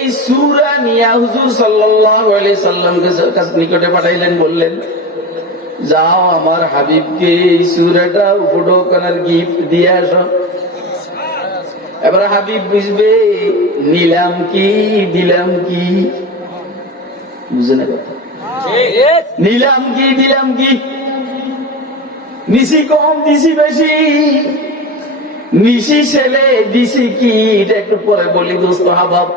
এই সূরা নিয়ে হুজুর সাল্লাল্লাহু আলাইহি সাল্লামকে নিকটে পাঠাইলেন, বললেন যাও আমার হাবিবকে এই সূরাটা উপঢৌকনের গিফট দিয়ে আসো। এবার হাবিব বুঝবে নিলাম কি দিলাম কি, বুঝে না কথা, নিলাম কি দিলাম কি, নিশি কম দিছি বেশি, নিশি ছেলে দিছি কি, এটা একটু পরে বলি দোস্ত হাবাব।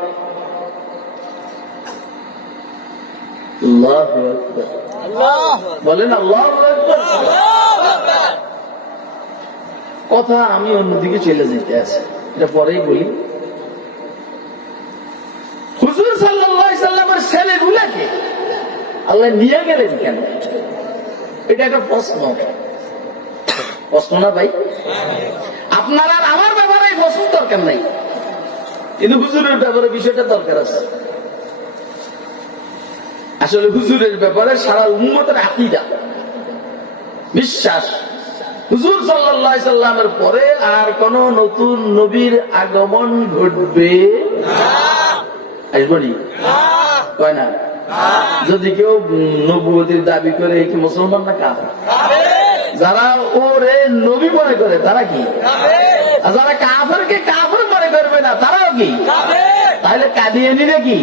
আল্লাহু আকবার, বলেন আল্লাহু আকবার। কথা আমি অন্যদিকে চলে যেতে আছে, এটা পরেই বলি। হুজুর সাল্লাল্লাহু আলাইহি সাল্লামের ছেলেগুলোকে আল্লাহ নিয়ে গেলেন কেন? এটা একটা প্রশ্ন, প্রশ্ন না ভাই? আপনার আর আমার ব্যাপারে প্রশ্ন দরকার নাই, কিন্তু হুজুরের ব্যাপারে বিষয়টা দরকার আছে। আসলে হুজুরের ব্যাপারে সারা উম্মতের আকীদা, বিশ্বাস, হুজুর সাল্লাল্লাহু আলাইহি সাল্লামের পরে আর কোন নতুন নবীর আগমন ঘটবে না, আসবনি কয় না? যদি কেউ নবুয়তির দাবি করে, কি মুসলমান না কাফের? যারা ওরে নবী মনে করে তারা কি? আর যারা কাফেরকে কাফের মনে করবে না তারাও কি? তাহলে কাদিয়ানি নাকি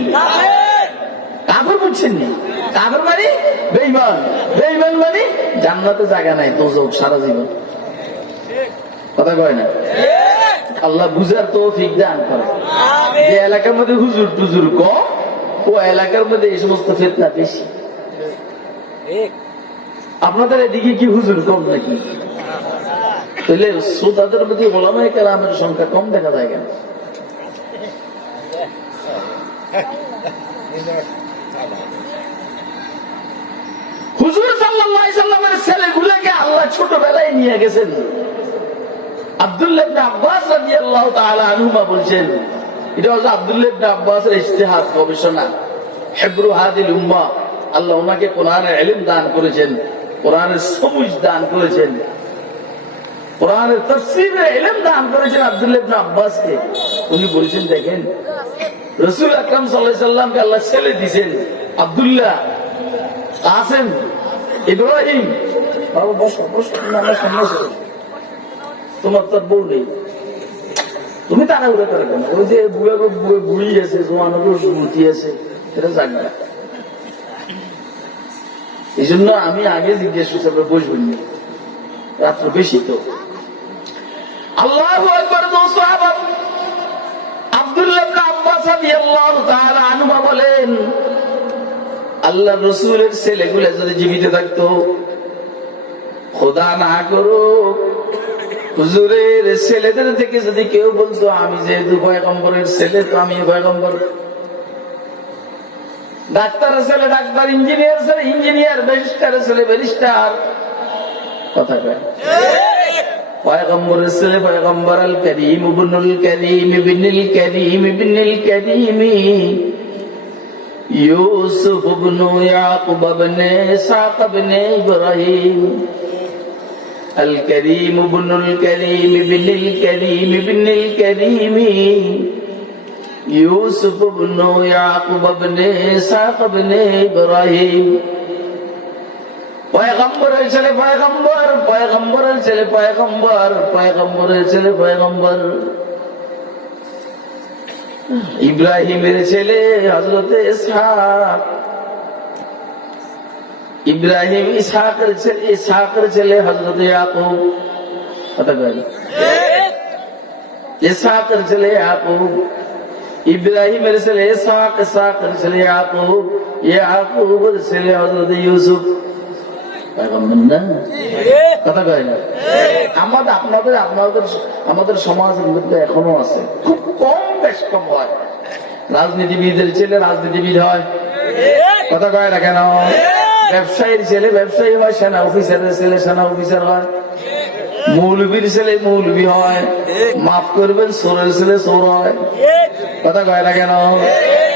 কাফের? বুঝছেন নি? কাফের মানে বেঈমান, বেঈমান মানে জান্নাতে জায়গা নাই, দোজখ সারা জীবন। কথা কয় না? আল্লাহ বুঝার তৌফিক দান করে। যে এলাকার মধ্যে হুজুর টুজুর কম, ও এলাকার মধ্যে এই সমস্ত ফিতনা বেশি। আপনাদের এদিকে কি হুজুর কম নাকি? তাহলে শ্রোতাদের মধ্যে ওলামায়ে কেরামের সংখ্যা কম দেখা যায় কেন? হুজুর সাল্লাল্লাহু আলাইহি সাল্লামের ছেলেগুলোকে আল্লাহ ছোটবেলায় নিয়ে গেছেন। আব্দুল্লাহ ইবনে আব্বাস রাদিয়াল্লাহু তাআলা আনহুমা বলছেন, এটা হচ্ছে আব্দুল্লাহ ইবনে আব্বাসের ইজতিহাদ, গবেষণা, হিব্রু হাদিল উম্মাহ। আল্লাহ ওনাকে কোরআনের ইলম দান করেছেন, কোরআনের সমুজ দান করেছেন, কোরআনের তাফসীরের ইলম দান করেছেন আব্দুল্লাহ ইবনে আব্বাসকে। উনি বলছেন, দেখেন রাসূল আকরাম সাল্লাল্লাহু আলাইহি সাল্লামকে আল্লাহ ছেলে দিয়েছেন, আব্দুল্লাহ, কাসেম, ইব্রাহিম। বাবা বসো বসো, আমার সামনে এসো, তোমার তো বউ নেই, তুমি তাড়াহুড়া করে কেন? ওই যে বুড়া বুড়ি আছে, জোয়ান মূর্তি আছে, এটা জানি না। এই জন্য আমি আগে জিজ্ঞেস করতে বসবেন না, রাত্র বেশি তো। আল্লাহু আকবার। আব্দুল্লাহ ইবনে আব্বাস রাদিয়াল্লাহু তাআলা আনহুমা বলেন, আল্লাহ রসুলের ছেলেগুলো যদি জীবিত থাকতো, খোদা না করুক হুজুরের ছেলেদের থেকে যদি কেউ বলতো আমি যেহেতু পয়গম্বরের ছেলে তো আমি পয়গম্বর, ডাক্তারের ছেলে ডাক্তার, ইঞ্জিনিয়ার ছেলে ইঞ্জিনিয়ার, ব্যারিস্টারের ছেলে ব্যারিস্টার, কথা কয় পয়গম্বরের ছেলে পয়গম্বর, আল করিম ইবনুল করিম ইবনুল করিম ইবনুল করিম, ইউসুফ ইবনু ইয়াকুব ইবনে ইসহাক ইবনে ইব্রাহিম, আল করিম ইবনুল করিম ইবনুল করিম ইবনুল করিম, ইউসুফ ইবনু ইয়াকুব ইবনে ইসহাক ইবনে ইব্রাহিম। পয়গম্বরের ছেলে পয়গম্বর, পয়গম্বরের ছেলে পয়গম্বর, পয়গম্বরের ছেলে পয়গম্বর। ইব্রাহিমের ছেলে হযরত ইসহাক, ইব্রাহিম ইসহাকের ছেলে, ইসহাকের ছেলে হযরত ইয়াকুব, কথা বলেন ইসহাকের ছেলে ইয়াকুব, ইব্রাহিমের ছেলে ইসহাক, ইসহাকের ছেলে ইয়াকুব, ইয়াকুবের ছেলে হযরত ইউসুফ। কথা কয় না? আমাদের আপনাদের আপনাদের আমাদের সমাজের মধ্যে এখনো আছে, খুব কম, বেশ কম হয়। রাজনীতিবিদের ছেলে রাজনীতিবিদ হয়, কথা কয় না কেন? ব্যবসায়ীর ছেলে ব্যবসায়ী হয়, সেনা অফিসারের ছেলে সেনা অফিসার হয়, মৌলবীর ছেলে মৌলবী হয়, মাফ করবেন চোরের ছেলে চোর হয়, কথা কয় না কেন?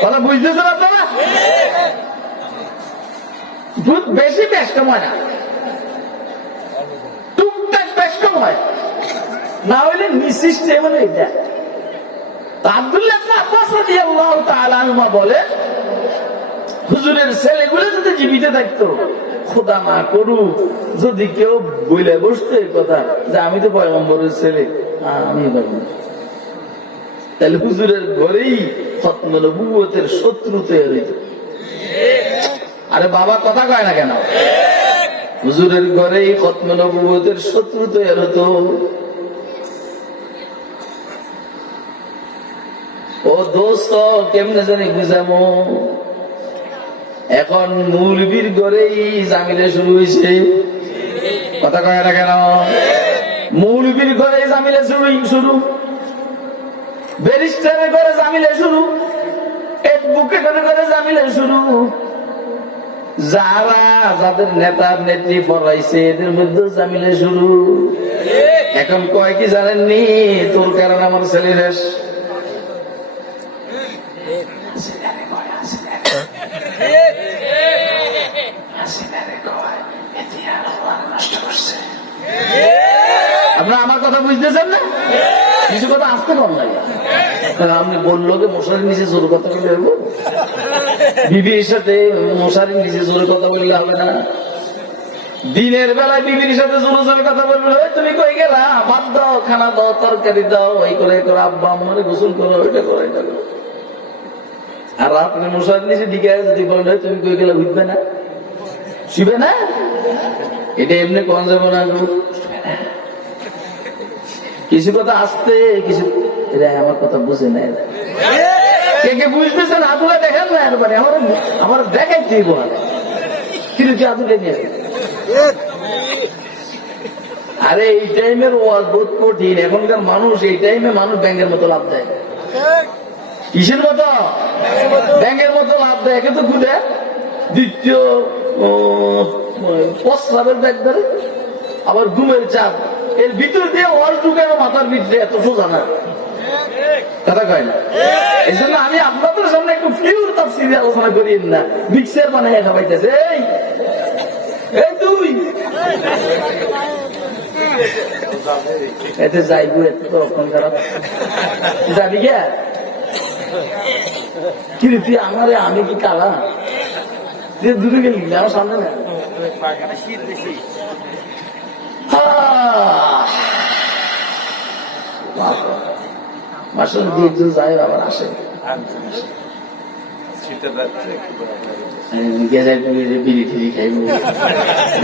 কথা বুঝতেছেন আপনারা? বেশি বেশ কম হয় না, টুকটাক বেশ কম হয়, না হইলে নিঃসৃষ্ট হলো এটা। আব্দুল্লাহ ইবনে আব্বাস রাদিয়াল্লাহু তাআলা আনহুমা বলে, হুজুরের ছেলেগুলো যদি জীবিত থাকতো, খোদা না করুক যদি কেউ বলে বসতো এই কথা যে আমি তো পয়গম্বরের ছেলে, আমি তাহলে হুজুরের ঘরেই খতমে নবুয়তের শত্রু তৈরি হইত। আরে বাবা কথা কয় না কেন? হুজুরের ঘরেই খতমে নবুয়তের শত্রু তৈরি হতো। ও দোস্ত কেমনে জানি বুঝামো, এখন মৌলবীর ঘরেই জামিলে শুরু হয়েছে। কথা কয় না কেন? মৌলবীর ঘরে জামিলে শুরু, ব্যারিস্টারের ঘরে জামিলে শুরু, অ্যাডভোকেটের ঘরে জামিলে শুরু। যারা যাদের নেতার নেত্রী পড়াইছে এদের মধ্যে জামিলে শুরু। এখন কয় কি জানেননি, তোর কারণে আমার ছেলে শেষ। আপনারা আমার কথা বুঝতেছেন না? কিছু কথা আসতে কম লাগে। আপনি বললো যে মশারির নিচে জোর কথা বলে বিবির সাথে মশারির নিচে জোরে কথা বললে হবে না। দিনের বেলায় বিবির সাথে জোরে জোরে কথা বলবে, তুমি কই গেলা, ভাত দাও, খানা দাও, তরকারি দাও, এই করে করো, আব্বা আমার গোসল করো, ওইটা করো, এটা করো। আর আপনি মশারির নিচে দিকে যদি বলেন তুমি কই গেলা, উঠবে না, শুবে না, এটা এমনি কোন যাবো না। কিছু কথা আসতে, কিছু এরা আমার কথা বুঝে নেয়। কে কে বুঝতেছেন আদুলা দেখেন না, এরপরে আমার দেখাইতেই বল কিন্তু আদুলে নিয়ে। আরে এই টাইমের ওয়াজ বহুত কঠিন। এখনকার মানুষ এই টাইমে মানুষ ব্যাংকের মতো লাভ দেয়। কিসের মতো? ব্যাংকের মতো লাভ দেয়। একে তো খুলে দ্বিতীয় প্রস্রাবের ব্যাগ ধরে, আবার ঘুমের চাপ, এর ভিতর দিয়ে ওয়াল ঢুকানো মাথার ভিতরে, এত সোজা না। কথা কয় না? এই জন্য আমি আপনাদের সামনে একটু ফিউর তাফসীরে আলোচনা করি না, মিক্সার বানায় খাওয়াইতেছে। এই তুই এতে যাইবো, এত তো রকম খারাপ যাবি গে কি রে তুই আমারে, আমি কি কালা দূরে গেলি আমার সামনে না। মাসুল দিয়ে একজন যায় আবার আসে, বিড়ি টিড়ি খাইব,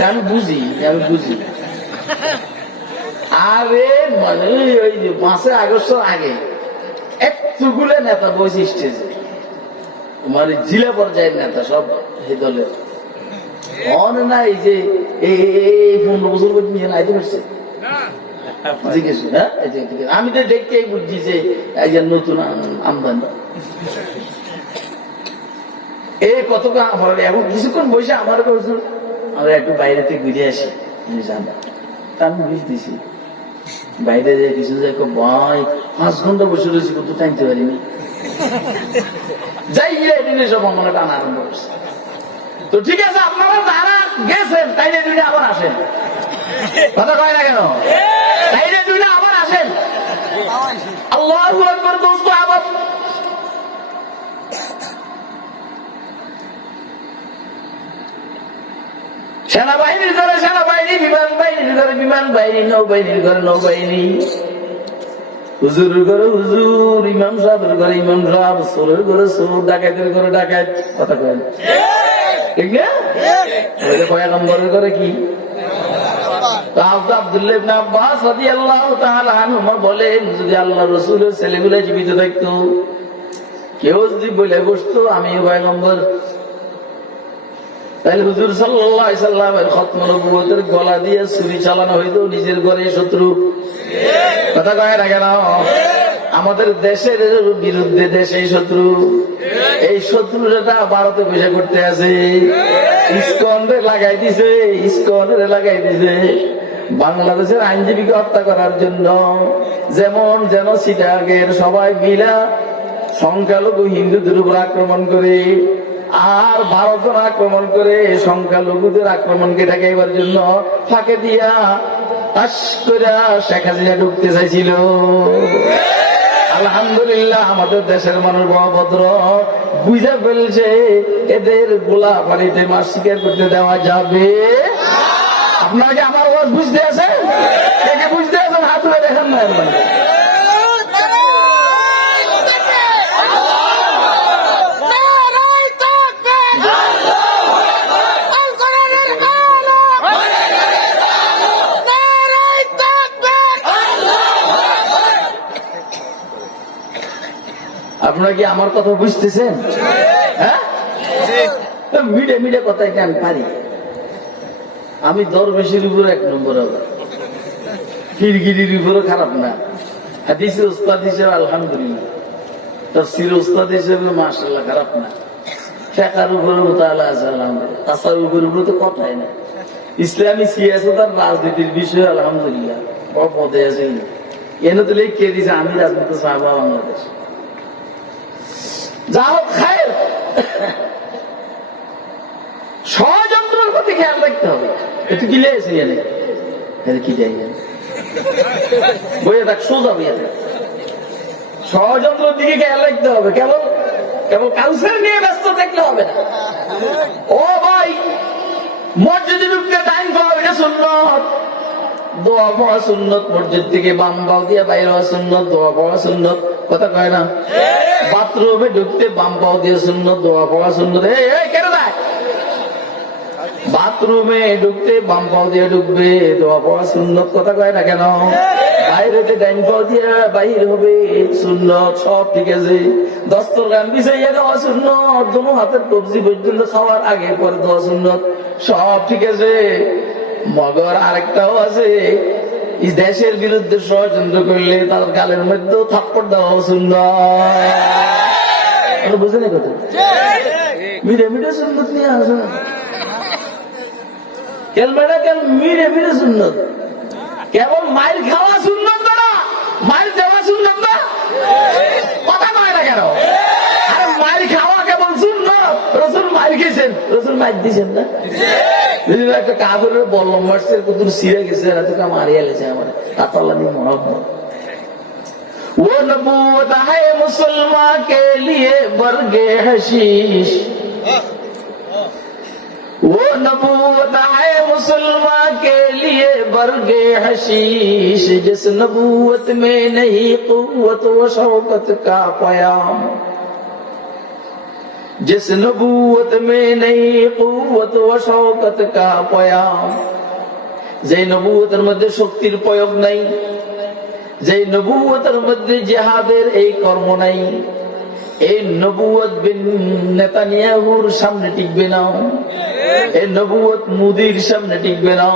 আমি বুঝি, আমি বুঝি। আরে মানে ওই 5 আগস্ট আগে একটুগুলো নেতা বসে স্টেজে, তোমার জেলা পর্যায়ের নেতা সব এই দলের মনে নাই যে এই 15 বছর নিয়ে আইতে পারছে। আমি তো দেখতেই বুঝছি যে একজন নতুন আমদানি। এই কত এখন কিছুক্ষণ বসে আমার আমরা একটু বাইরে থেকে ঘুরে আসি, আমি বুঝ দিছি বাইরে যে কিছু ভাই 5 ঘন্টা বসে রয়েছি, কিন্তু টাইমতে পারিনি। যাই গিয়ে এদিনে সব মনে টানা আরম্ভ করছে। তো ঠিক আছে, আপনারা যারা গেছেন তাইলে দুইটা আবার আসেন। কথা কয় না কেন? তাইলে দুইটা আবার আসেন। আল্লাহু আকবার। দোস্ত আবার সেনাবাহিনীর ঘরে সেনাবাহিনী, বিমান বাহিনীর ঘরে বিমান বাহিনী, নৌবাহিনীর ঘরে নৌবাহিনী, হুজুরের ঘরে হুজুর, ইমাম সাহেবের ঘরে ইমাম সাহেব, চোরের ঘরে চোর, ডাকাতের ঘরে ডাকাত। কথা কয় না ঠিক না? পয়গম্বরের ঘরে কি? আব্দুল্লাহ ইবনে আব্বাস রাদিয়াল্লাহু তাআলা আনহুমা বলেন, যদি আল্লাহ রাসূলের ছেলেগুলো জীবিত থাকতো, কেউ যদি বলে বসতো আমি পয়গম্বর, তাহলে হুজুর সাল্লাল্লাহু আলাইহি সাল্লামের খতমে নবুয়তের গলা দিয়ে ছুরি চালানো হইতো নিজের ঘরে শত্রু। কথা কয় না কেন? আমাদের দেশের বিরুদ্ধে দেশেই শত্রু। এই শত্রুটা ভারতে বসে করতে আছে, ইসকনে লাগাই দিছে, ইসকনে লাগাই দিছে বাংলাদেশের আইনজীবীকে হত্যা করার জন্য। যেমন যেন চিটাগের সবাই মিলা সংখ্যালঘু হিন্দুদের উপর আক্রমণ করে, আর ভারত আক্রমণ করে সংখ্যালঘুদের আক্রমণকে ঠেকাইবার জন্য ফাঁকে দিয়া শেখ হাসিনা ঢুকতে চাইছিল। আর আলহামদুলিল্লাহ আমাদের দেশের মানুষ বড় ভদ্র, বুঝে ফেলছে এদের গোলা পানিতে মাছ শিকার করতে দেওয়া যাবে। আপনারা কি আমার ওয়াজ বুঝতে আছেন? কে বুঝতে আছেন হাত তুলে দেখেন না। আপনারা কি আমার কথা বুঝতেছেন? হ্যাঁ, মিডে মিডে কথা এটা আমি পারি। আমি দরবেশের উপর এক নম্বর, আবার ফিরগিরির উপরও খারাপ না, হাদিসের উস্তাদ হিসেবে আলহামদুলিল্লাহ, তাফসীরের উস্তাদ হিসেবে মাশাআল্লাহ খারাপ না, ফিকহের উপরে মুতাআলা আছে আলহামদুলিল্লাহ, তাসাউফের উপরে তো কথাই না, ইসলামী সিয়াসত আর রাজনীতির বিষয়ে আলহামদুলিল্লাহ বড় পদে আছে। এনে তো লিখে দিয়েছে আমি রাজনীতি চাইবো বাংলাদেশ। যা হোক খায়ের, ষড়যন্ত্রের প্রতি খেয়াল রাখতে হবে। একটু কি লেগেছে এনে কি যাই বইয়ে থাক, সোজা বইয়ে থাক, ষড়যন্ত্রের দিকে খেয়াল রাখতে হবে। কেবল কেবল কাউন্সিল নিয়ে ব্যস্ত দেখলে হবে না। ও ভাই, মসজিদে ঢুকতে টাইম পাওয়া এটা সুন্নত, দোয়া পড়া সুন্নত, মসজিদ থেকে বাম পাও দিয়ে বাইরে হওয়া সুন্নত, দোয়া পড়া সুন্নত, কথা কয় না? বাথরুমে ঢুকতে বাম পাও দিয়ে সুন্নত, দোয়া পড়া সুন্নত। কেন দেয়? বাথরুমে ঢুকতে বাম পাও দিয়ে ঢুকবে, দোয়া পড়া সুন্নত, কথা কয় না কেন? বাইরেতে ডাইন পাও দিয়ে বাইর হবে সুন্নত, সব ঠিক আছে। দস্তরখান বিছাইয়া দেওয়া সুন্নত, দোনো হাতের কবজি পর্যন্ত খাওয়ার আগে পরে দেওয়া সুন্নত, সব ঠিক আছে। মগর আরেকটাও আছে, দেশের বিরুদ্ধে ষড়যন্ত্র করলে তার গালের মধ্যেও থাপ্পড় দেওয়া সুন্নত। বুঝলেন কথা? মিডে মিডে সুন্নত নিয়ে আসো, কেলমেটা কেন মিডে মিডে সুন্নত। কেবল মাইল খাওয়া সুন্নত না, মাইল দেওয়া সুন্নত না, কথা নয় না কেন? আরে মাইল খাওয়া কেবল সুন্নত, রসুল মাইল খেয়েছেন, রসুল মাইল দিয়েছেন না? একটা কাফের বললাম মারছে, কত সিরে গেছে, এতটা মারিয়া লেছে আমার তাতাল্লা নিয়ে মহব্বত। वो नबूवत है मुसलमान के लिए बरगे हशीश, वो नबूवत है मुसलमान के लिए बरगे हशीश, जिस नबूवत में नहीं कुव्वत व शौकत का पयाम, जिस नबूवत में नहीं कुव्वत व शौकत का पयाम, যে নবুয়তের মধ্যে শক্তির প্রয়োগ নাই, যে নবুয়তের মধ্যে জিহাদের এই কর্ম নাই, এই নবুয়ত বিন নেতানিয়াহুর সামনে টিকবে না, এই নবুয়ত মোদির সামনে টিকবে না,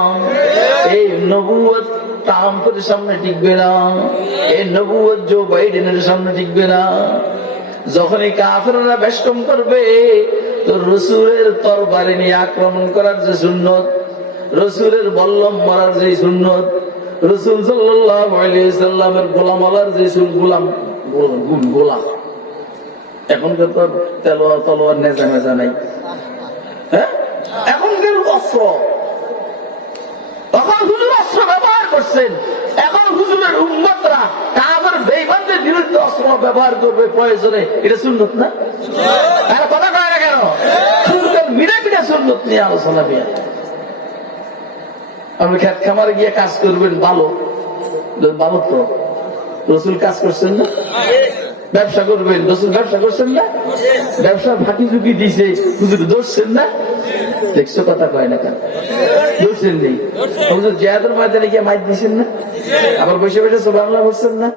এই নবুয়ত ট্রাম্পের সামনে টিকবে না, এই নবুয়ত জো বাইডেনের সামনে টিকবে না। যখনই কাফেররা বেষ্টন করবে, তো রসুলের তরবারি নিয়ে আক্রমণ করার যে সুন্নত, রসুলের বল্লম মারার যে সুন্নত, রসুল সাল্লাল্লাহু আলাইহি সাল্লামের গোলাম আলার যে গোলাম গোলাম, এখনকার তো তলোয়ার নেজা মেজা নাই, হ্যাঁ, এখনকার অস্ত্র, তখন হুজুর অস্ত্র ব্যবহার করছেন, এখন হুজুরের উম্মতরা কাফের বেঈমানদের বিরুদ্ধে অস্ত্র ব্যবহার করবে প্রয়োজনে, এটা সুন্নত না? আরে কথা কয় না কেন? হুজুরের মিলে মিলে সুন্নত নিয়ে আলোচনা নিয়ে আপনি খেত খামারে গিয়ে কাজ করবেন, ভালো ভালো তো রসুল কাজ করছেন না? ব্যবসা করবেন, রসুল ব্যবসা করছেন না? ব্যবসা ফাঁকি ঝুঁকি দিছে, হুজুর ধরছেন না? দেখছো কথা কয় না কেন? ধরছেন নেই? হুজুর জিহাদের ময়দানে গিয়ে মাইক দিছেন না? আবার বসে বসে সুবহানাল্লাহ বলছেন না?